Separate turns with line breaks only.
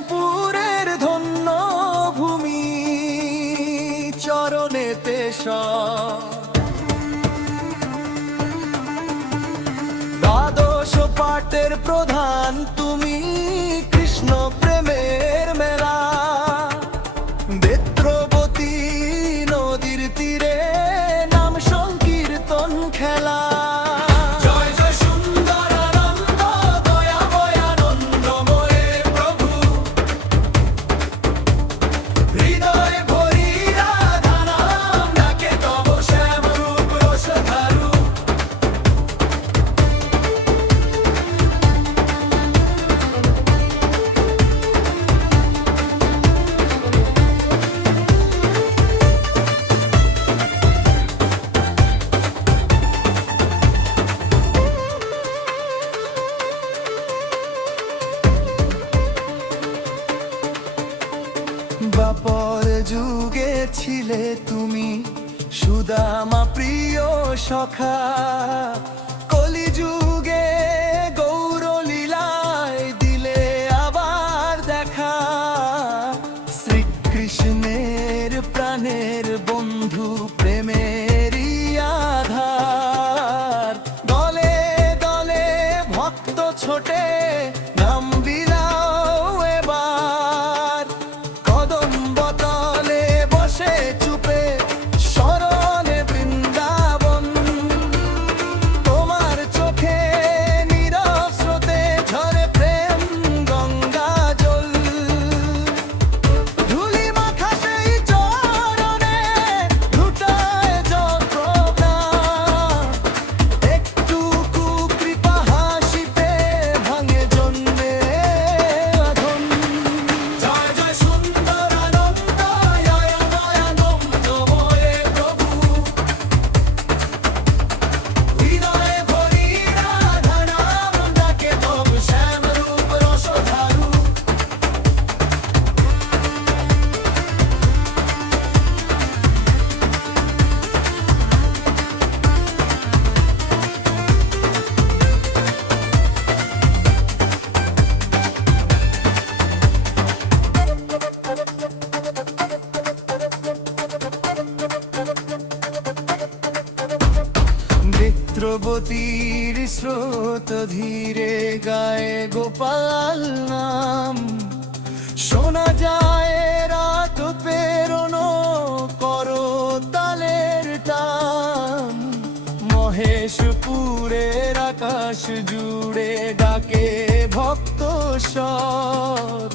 মহেশপুরের ধন্য ভূমি চরণেতে দ্বাদশ পাটের প্রধান তুমি কৃষ্ণ প্রেমের মেলা। নেত্রবতী নদীর তীরে নাম সংকীর্তন খেলা। বাপর যুগে ছিলে তুমি সুদামা প্রিয় সখা। নেত্রবতীর স্রোত ধীরে গায়ে গোপাল নাম। শোনা যায় রাত পেরোনো করো তালের টান। মহেশপুরের আকাশ জুড়ে ডাকে ভক্ত স্বর।